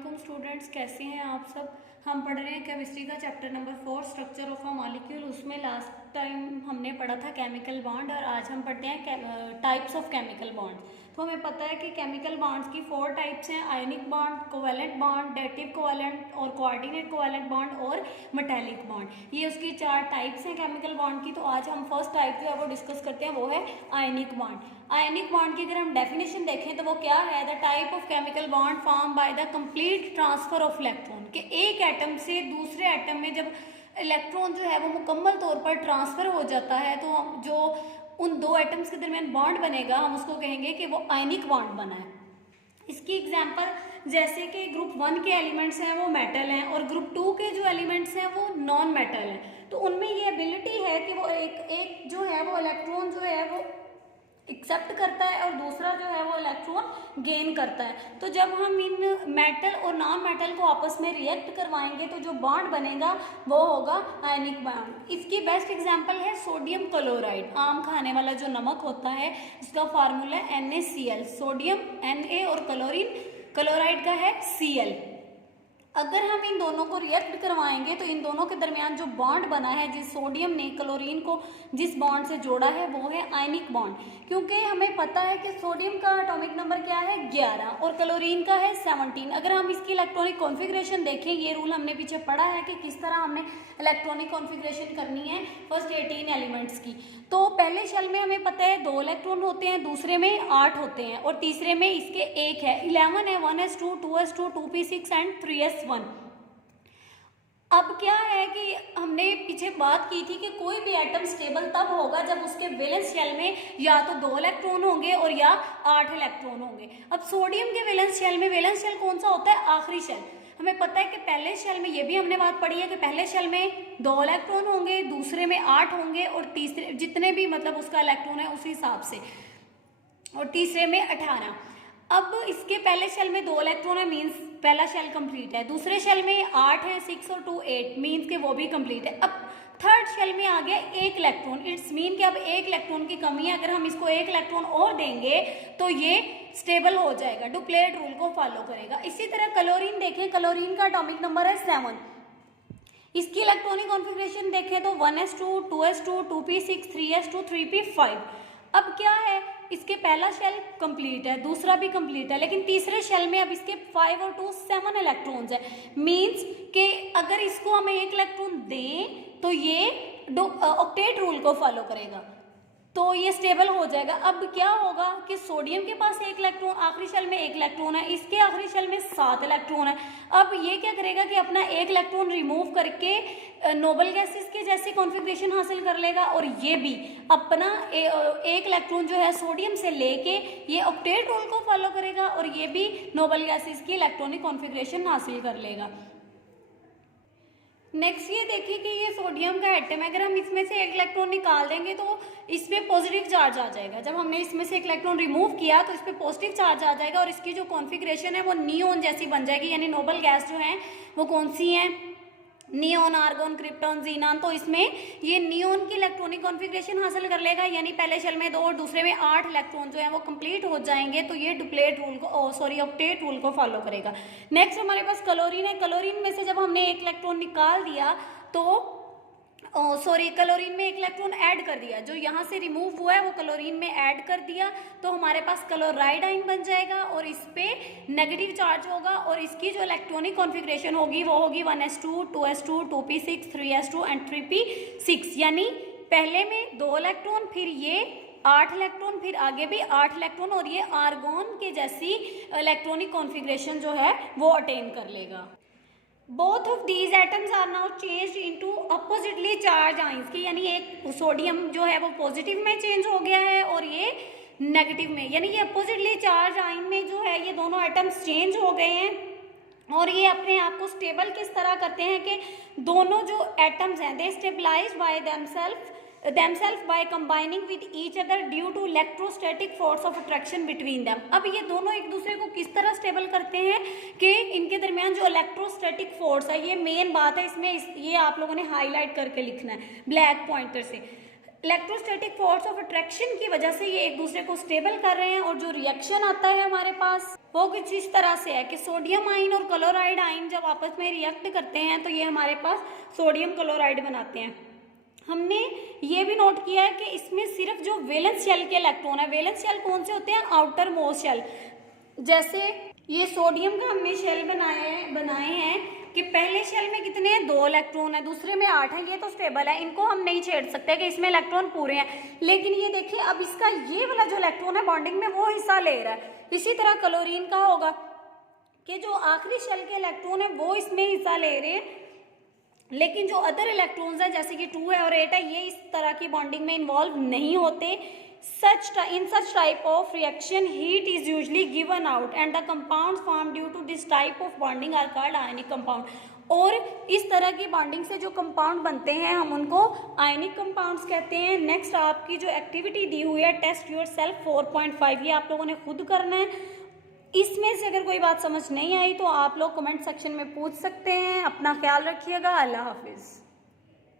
वालेकुम स्टूडेंट्स, कैसे हैं आप सब। हम पढ़ रहे हैं केमिस्ट्री का chapter number 4 structure of a molecule. उसमें लास्ट टाइम हमने पढ़ा था केमिकल बॉन्ड और आज हम पढ़ते हैं टाइप्स ऑफ केमिकल बॉन्ड। तो हमें पता है कि केमिकल बॉन्ड्स की 4 टाइप्स हैं: ionic bond, covalent bond, dative covalent और कोऑर्डिनेट कोवेलेंट बॉन्ड और मेटेलिक बॉन्ड। ये उसकी 4 टाइप्स हैं केमिकल बॉन्ड की। तो आज हम फर्स्ट टाइप जो है वो डिस्कस करते हैं, वो है आयनिक बॉन्ड। आयनिक बॉन्ड की अगर हम डेफिनेशन देखें तो वो क्या है? The type of chemical bond form by the complete transfer of electron, कि एक एटम से दूसरे एटम में जब इलेक्ट्रॉन जो है वो मुकम्मल तौर पर ट्रांसफर हो जाता है तो जो उन दो एटम्स के दरमियान बॉन्ड बनेगा हम उसको कहेंगे कि वो आयनिक बॉन्ड बना है। इसकी एग्जांपल जैसे कि ग्रुप 1 के एलिमेंट्स हैं वो मेटल हैं और ग्रुप 2 के जो एलिमेंट्स हैं वो नॉन मेटल हैं। तो उनमें ये एबिलिटी है कि वो एक जो है वो इलेक्ट्रॉन जो है वो एक्सेप्ट करता है और दूसरा जो है वो इलेक्ट्रॉन गेन करता है। तो जब हम इन मेटल और नॉन मेटल को आपस में रिएक्ट करवाएंगे तो जो बॉन्ड बनेगा वो होगा आयनिक बॉन्ड। इसकी बेस्ट एग्जांपल है सोडियम क्लोराइड। आम खाने वाला जो नमक होता है उसका फार्मूला है NaCl। सोडियम Na और क्लोराइड का है Cl। अगर हम इन दोनों को रिएक्ट करवाएंगे तो इन दोनों के दरमियान जो बॉन्ड बना है, जिस सोडियम ने क्लोरीन को जिस बॉन्ड से जोड़ा है वो है आयनिक बॉन्ड। क्योंकि हमें पता है कि सोडियम का एटॉमिक नंबर क्या है 11 और क्लोरीन का है 17। अगर हम इसकी इलेक्ट्रॉनिक कॉन्फ़िगरेशन देखें, ये रूल हमने पीछे पढ़ा है कि किस तरह हमने इलेक्ट्रॉनिक कॉन्फ़िगरेशन करनी है फर्स्ट 18 एलिमेंट्स की। तो पहले शेल में हमें पता है 2 इलेक्ट्रॉन होते हैं, दूसरे में 8 होते हैं और तीसरे में इसके 1 है, 11 है, 1s2, 2s2, 2p6 and 3s1। अब क्या है कि हमने पीछे बात की थी कि कोई भी एटम स्टेबल तब होगा जब उसके वैलेंस शेल में या तो 2 इलेक्ट्रॉन होंगे और या 8 इलेक्ट्रॉन होंगे। अब सोडियम के वैलेंस शेल में, वैलेंस शेल कौन सा होता है? आखिरी शेल। हमें पता है कि पहले शेल में, ये भी हमने बात पढ़ी है कि पहले शेल में 2 इलेक्ट्रॉन होंगे, दूसरे में 8 होंगे और तीसरे जितने भी मतलब उसका इलेक्ट्रॉन है उसी हिसाब से, और तीसरे में 18। अब इसके पहले शेल में 2 इलेक्ट्रॉन है, मीन्स पहला शेल कंप्लीट है। दूसरे शेल में 8 है, 6 और 2 8, मीन्स के वो भी कंप्लीट है। अब थर्ड शेल में आ गया 1 इलेक्ट्रॉन, इट्स मीन कि अब 1 इलेक्ट्रॉन की कमी है। अगर हम इसको 1 इलेक्ट्रॉन और देंगे तो ये स्टेबल हो जाएगा, डुप्लेट रूल को फॉलो करेगा। इसी तरह क्लोरीन देखें, क्लोरीन का एटॉमिक नंबर है 7। इसकी इलेक्ट्रॉनिक कॉन्फ़िगरेशन देखें तो 1s2, 2s2, 2p6, 3s2, 3p5। अब क्या है, इसके पहला शेल कंप्लीट है, दूसरा भी कंप्लीट है, लेकिन तीसरे शेल में अब इसके 5 और 2 7 इलेक्ट्रॉन्स है। मींस कि अगर इसको हम 1 इलेक्ट्रॉन दें तो ये ऑक्टेट रूल को फॉलो करेगा, तो ये स्टेबल हो जाएगा। अब क्या होगा कि सोडियम के पास 1 इलेक्ट्रॉन, आखिरी शेल में 1 इलेक्ट्रॉन है, इसके आखिरी शेल में 7 इलेक्ट्रॉन है। अब ये क्या करेगा कि अपना 1 इलेक्ट्रॉन रिमूव करके नोबल गैसेस के जैसी कॉन्फ़िगरेशन हासिल कर लेगा और ये भी अपना 1 इलेक्ट्रॉन जो है सोडियम से लेके ये ऑक्टेट रूल को फॉलो करेगा और ये भी नोबल गैसेस की इलेक्ट्रॉनिक कॉन्फ़िगरेशन हासिल कर लेगा। नेक्स्ट ये देखिए कि ये सोडियम का एटम है, अगर हम इसमें से 1 इलेक्ट्रॉन निकाल देंगे तो इसमें पॉजिटिव चार्ज आ जाएगा। जब हमने इसमें से 1 इलेक्ट्रॉन रिमूव किया तो इस पर पॉजिटिव चार्ज आ जाएगा और इसकी जो कॉन्फ़िगरेशन है वो नियोन जैसी बन जाएगी। यानी नोबल गैस जो है वो कौन सी है? Neon, argon, krypton, xenon. तो इसमें ये नियोन की इलेक्ट्रॉनिक कॉन्फ़िगरेशन हासिल कर लेगा, यानी पहले शेल में 2 और दूसरे में 8 इलेक्ट्रॉन जो है वो कंप्लीट हो जाएंगे। तो ये डुप्लेट रूल को ऑक्टेट रूल को फॉलो करेगा। नेक्स्ट हमारे पास क्लोरीन है। क्लोरीन में से जब हमने 1 इलेक्ट्रॉन निकाल दिया तो क्लोरीन में 1 इलेक्ट्रॉन ऐड कर दिया, जो यहाँ से रिमूव हुआ है वो क्लोरीन में ऐड कर दिया, तो हमारे पास क्लोराइड आयन बन जाएगा और इस पे नेगेटिव चार्ज होगा और इसकी जो इलेक्ट्रॉनिक कॉन्फ़िगरेशन होगी वो होगी 1s2, 2s2, 2p6, 3s2 and 3p6। यानी पहले में 2 इलेक्ट्रॉन, फिर ये 8 इलेक्ट्रॉन, फिर आगे भी 8 इलेक्ट्रॉन और ये आर्गोन के जैसी इलेक्ट्रॉनिक कॉन्फ़िगरेशन जो है वो अटेन कर लेगा। Both of these atoms are now changed into oppositely charged ions की, यानी एक सोडियम जो है वो पॉजिटिव में चेंज हो गया है और ये नेगेटिव में, यानी ये अपोजिटली चार्ज आइन में जो है ये दोनों एटम्स चेंज हो गए हैं। और ये अपने आप को स्टेबल किस तरह करते हैं कि दोनों जो एटम्स हैं they stabilise by themselves by combining with each other due to electrostatic force of attraction between them। अब ये दोनों एक दूसरे को किस तरह स्टेबल करते हैं कि इनके दरमियान जो इलेक्ट्रोस्टैटिक फोर्स है, ये मेन बात है इसमें, ये आप लोगों ने हाईलाइट करके लिखना है ब्लैक पॉइंटर से। इलेक्ट्रोस्टैटिक फोर्स ऑफ अट्रैक्शन की वजह से ये एक दूसरे को स्टेबल कर रहे हैं। और जो रिएक्शन आता है हमारे पास वो कुछ इस तरह से है कि सोडियम आयन और क्लोराइड आयन जब आपस में रिएक्ट करते हैं तो ये हमारे पास सोडियम क्लोराइड बनाते हैं। हमने ये भी नोट किया है कि इसमें सिर्फ जो वैलेंस शेल के इलेक्ट्रॉन है, वैलेंस शेल कौन से होते हैं, आउटर मोस्ट शेल। जैसे ये सोडियम का हमने शेल बनाए हैं कि पहले शेल में कितने हैं, 2 इलेक्ट्रॉन है, दूसरे में 8 है, ये तो स्टेबल है, इनको हम नहीं छेड़ सकते कि इसमें इलेक्ट्रॉन पूरे हैं। लेकिन ये देखिए अब इसका ये वाला जो इलेक्ट्रॉन है बॉन्डिंग में वो हिस्सा ले रहा है। इसी तरह क्लोरीन का होगा कि जो आखिरी शेल के इलेक्ट्रॉन है वो इसमें हिस्सा ले रहे हैं, लेकिन जो अदर इलेक्ट्रॉन्स है जैसे कि 2 है और 8 है ये इस तरह की बॉन्डिंग में इन्वॉल्व नहीं होते। In such type of reaction heat is usually given out and the compounds formed due to this type of bonding are called ionic compound। और इस तरह की बॉन्डिंग से जो कंपाउंड बनते हैं हम उनको आयनिक कंपाउंड्स कहते हैं। नेक्स्ट आपकी जो एक्टिविटी दी हुई है टेस्ट योर सेल्फ 4.5, ये आप लोगों ने खुद करना है। इसमें से अगर कोई बात समझ नहीं आई तो आप लोग कमेंट सेक्शन में पूछ सकते हैं। अपना ख्याल रखिएगा। अल्लाह हाफिज़।